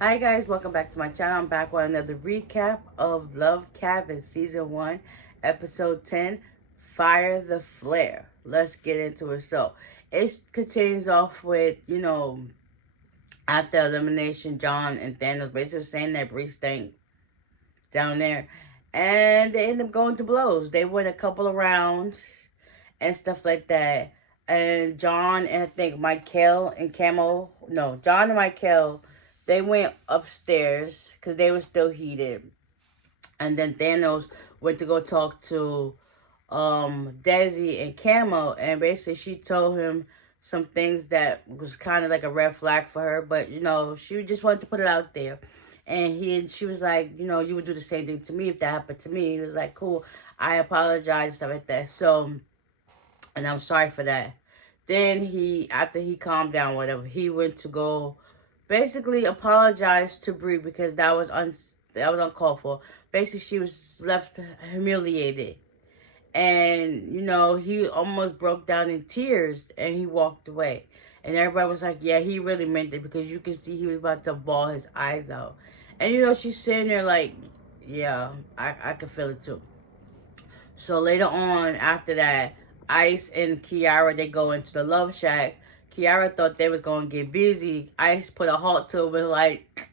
Hi guys, welcome back to my channel. I'm back with another recap of Love Cabin Season 1, Episode 10, Fire the Flare. Let's get into it. So, it continues off with, after elimination, John and Thanos basically saying that Bree stank down there. And they end up going to blows. They win a couple of rounds and stuff like that. And John and I think Michael and Camo, no, John and Michael, they went upstairs because they were still heated. And then Thanos went to go talk to Desi and Camo, and basically she told him some things that was kind of like a red flag for her, but she just wanted to put it out there. And she was like, you would do the same thing to me if that happened to me. He was like, cool, I apologize, stuff like that. So, and I'm sorry for that. Then after he calmed down, whatever, he went to go basically apologize to Bree because that was uncalled for. Basically, she was left humiliated, and he almost broke down in tears, and he walked away. And everybody was like, "Yeah, he really meant it," because you can see he was about to bawl his eyes out. And she's sitting there like, "Yeah, I can feel it too." So later on, after that, Ice and Kiara, they go into the Love Shack. Kiara thought they was going to get busy. Ice put a halt to it, was like,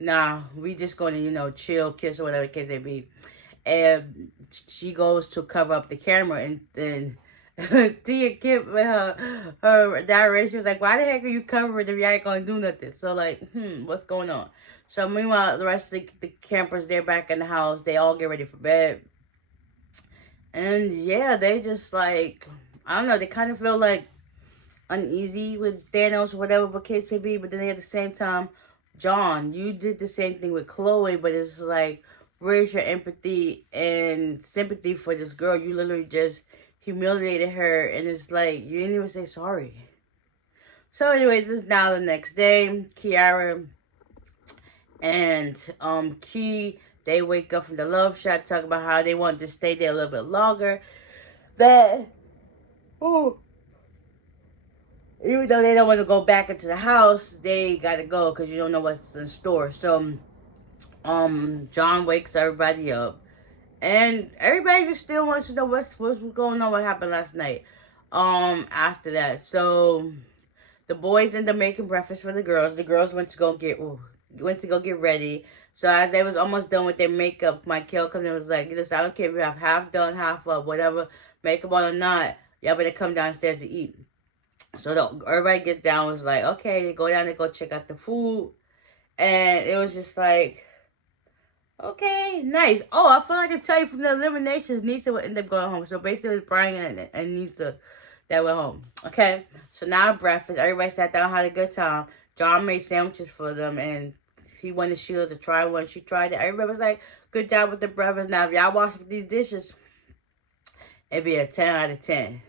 nah, we just going to, chill, kiss, or whatever the case may be. And she goes to cover up the camera, and then Tia Kip with her direction was like, why the heck are you covering if you ain't going to do nothing? So, like, what's going on? So, meanwhile, the rest of the campers, they're back in the house. They all get ready for bed. And yeah, they just like, I don't know, they kind of feel like uneasy with Thanos or whatever the case may be. But then at the same time, John, you did the same thing with Chloe, but it's like, where's your empathy and sympathy for this girl? You literally just humiliated her, and it's like, you didn't even say sorry. So anyways, this is now the next day. Kiara and Key, they wake up from the love shot, talk about how they want to stay there a little bit longer. But oh, even though they don't want to go back into the house, they gotta go because you don't know what's in store. So John wakes everybody up, and everybody just still wants to know what's going on, what happened last night. After that, so the boys end up making breakfast for the girls. The girls went to go get ready. So as they was almost done with their makeup, Michael comes in and was like, listen, I don't care if you have half done, half up, whatever, makeup on or not, y'all better come downstairs to eat. So everybody gets down, was like, okay, they go down and go check out the food. And it was just like, okay, nice. Oh, I feel like to tell you from the eliminations, Nisa would end up going home. So basically it was Brian and Nisa that went home. Okay, so now breakfast. Everybody sat down, had a good time. John made sandwiches for them, and he wanted Sheila to try one. She tried it. Everybody was like, good job with the breakfast. Now, if y'all wash these dishes, it'd be a 10 out of 10.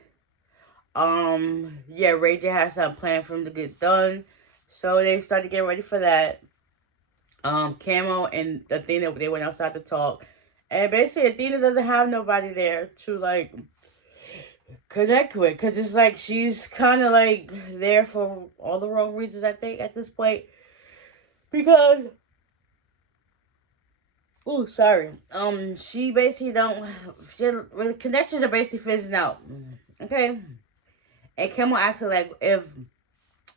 Yeah, Ray J had something planned for him to get done. So they started getting ready for that. Camo and Athena, they went outside to talk. And basically, Athena doesn't have nobody there to, like, connect with. Because it's like she's kind of, like, there for all the wrong reasons, I think, at this point. Because, oh, sorry. She basically really, connections are basically fizzing out. Okay? And Camo asked her, like, if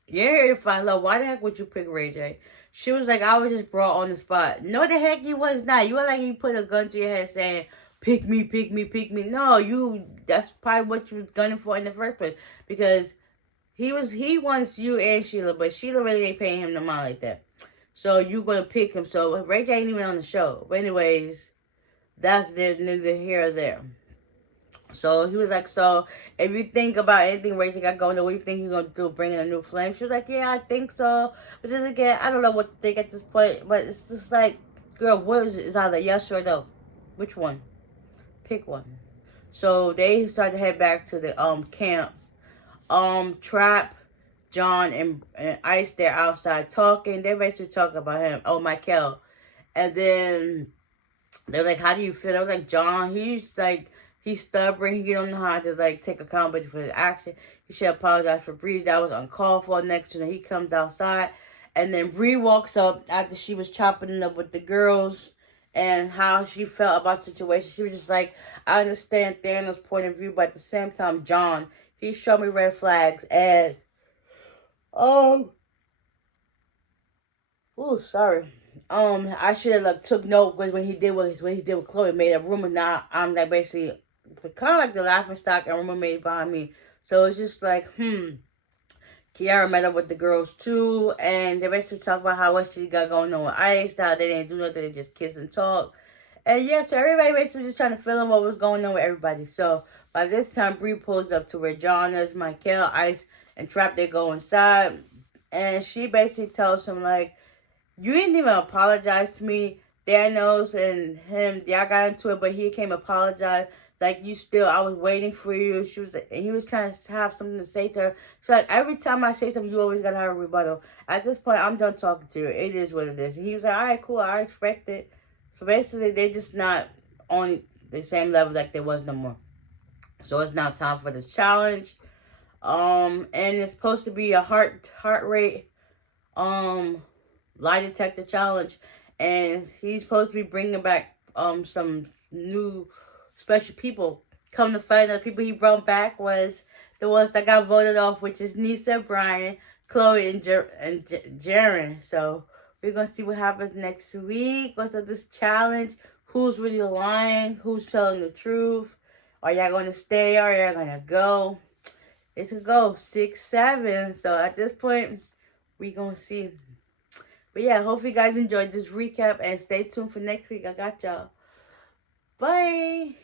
you're here to find love, why the heck would you pick Ray J? She was like, I was just brought on the spot. No, the heck you was not. You were like, you put a gun to your head saying, pick me, pick me, pick me. No, that's probably what you was gunning for in the first place. Because he wants you and Sheila, but Sheila really ain't paying him no mind like that. So you gonna pick him. So Ray J ain't even on the show. But anyways, that's neither here or there. So he was like, so if you think about anything Rachel got going on, what do you think he's going to do, bring in a new flame? She was like, yeah, I think so. But then again, I don't know what to think at this point. But it's just like, girl, what is it? It's either yes or no. Which one? Pick one. So they started to head back to the camp. Trap, John, and Ice, they're outside talking. They're basically talking about him. Oh, Michael. And then they're like, how do you feel? I was like, John, he's stubborn. He don't know how to, like, take accountability for his action. He should apologize for Breeze. That was uncalled for. Next to him, he comes outside. And then Bree walks up after she was chopping it up with the girls and how she felt about the situation. She was just like, I understand Thanos' point of view, but at the same time, John, he showed me red flags. And, oh, sorry. I should have like took note because when he did what he did with Chloe, made a rumor. Now I'm like basically kind of like the laughing stock and rumor made behind me. So it's just like, Kiara met up with the girls too, and they basically talk about how what she got going on with Ice, how they didn't do nothing, they just kiss and talk. And yeah, so everybody basically just trying to fill in what was going on with everybody. So by this time, Bree pulls up to where John is, Michael, Ice, and Trap, they go inside. And she basically tells him, like, you didn't even apologize to me. Thanos and him, y'all got into it, but he came apologize. Like, you still, I was waiting for you. She was, and he was trying to have something to say to her. She's like, every time I say something, you always gotta have a rebuttal. At this point, I'm done talking to you. It is what it is. And he was like, all right, cool, I expect it. So basically, they just not on the same level like they was no more. So it's now time for the challenge. And it's supposed to be a heart rate, lie detector challenge. And he's supposed to be bringing back, some new special people. Come to find out, the people he brought back was the ones that got voted off, which is Nisa, Brian, Chloe, and Jaren. So we're gonna see what happens next week. What's up this challenge? Who's really lying? Who's telling the truth? Are y'all gonna stay? Are y'all gonna go? It's a go 6-7. So at this point, we gonna see. But yeah, hope you guys enjoyed this recap and stay tuned for next week. I got y'all. Bye.